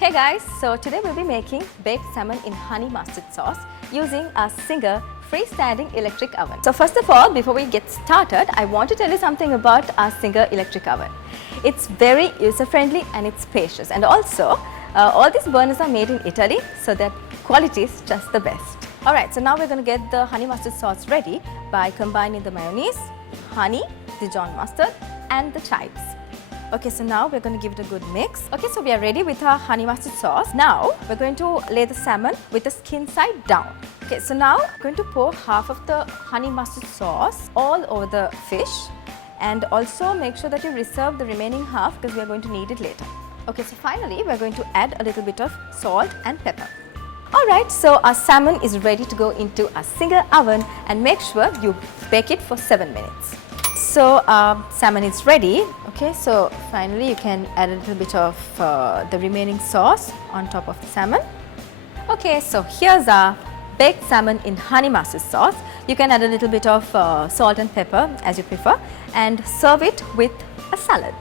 Hey guys, so today we'll be making baked salmon in honey mustard sauce using a Singer freestanding electric oven. So first of all, before we get started, I want to tell you something about our Singer electric oven. It's very user-friendly and it's spacious, and also all these burners are made in Italy, so that quality is just the best. Alright, so now we're going to get the honey mustard sauce ready by combining the mayonnaise, honey, Dijon mustard and the chives. Okay, so now we're going to give it a good mix. Okay, so we are ready with our honey mustard sauce. Now we're going to lay the salmon with the skin side down. Okay, so now I'm going to pour half of the honey mustard sauce all over the fish, and also make sure that you reserve the remaining half because we are going to need it later. Okay, so finally we're going to add a little bit of salt and pepper. Alright, so our salmon is ready to go into a Singer oven, and make sure you bake it for 7 minutes. So salmon is ready. Okay, so finally you can add a little bit of the remaining sauce on top of the salmon. Okay, so here's our baked salmon in honey mustard sauce. You can add a little bit of salt and pepper as you prefer, and serve it with a salad.